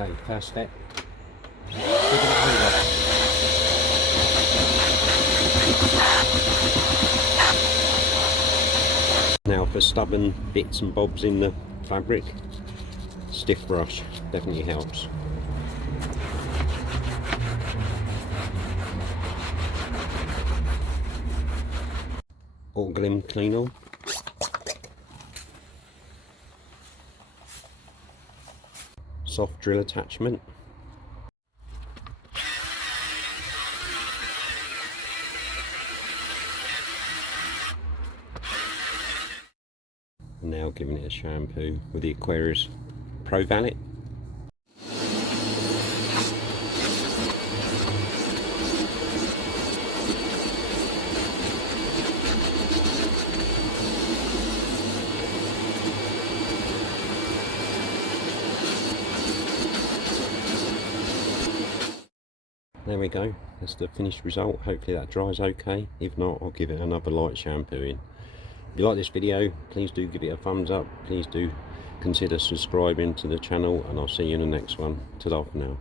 Okay, first step. Look at it. Now for stubborn bits and bobs in the fabric, stiff brush definitely helps. Glim clean on. Soft drill attachment. And now giving it a shampoo with the Aquarius Pro Valet. There we go, that's the finished result. Hopefully that dries okay. If not, I'll give it another light shampooing. If you like this video, please do give it a thumbs up. Please do consider subscribing to the channel, and I'll see you in the next one. Ta-da for now.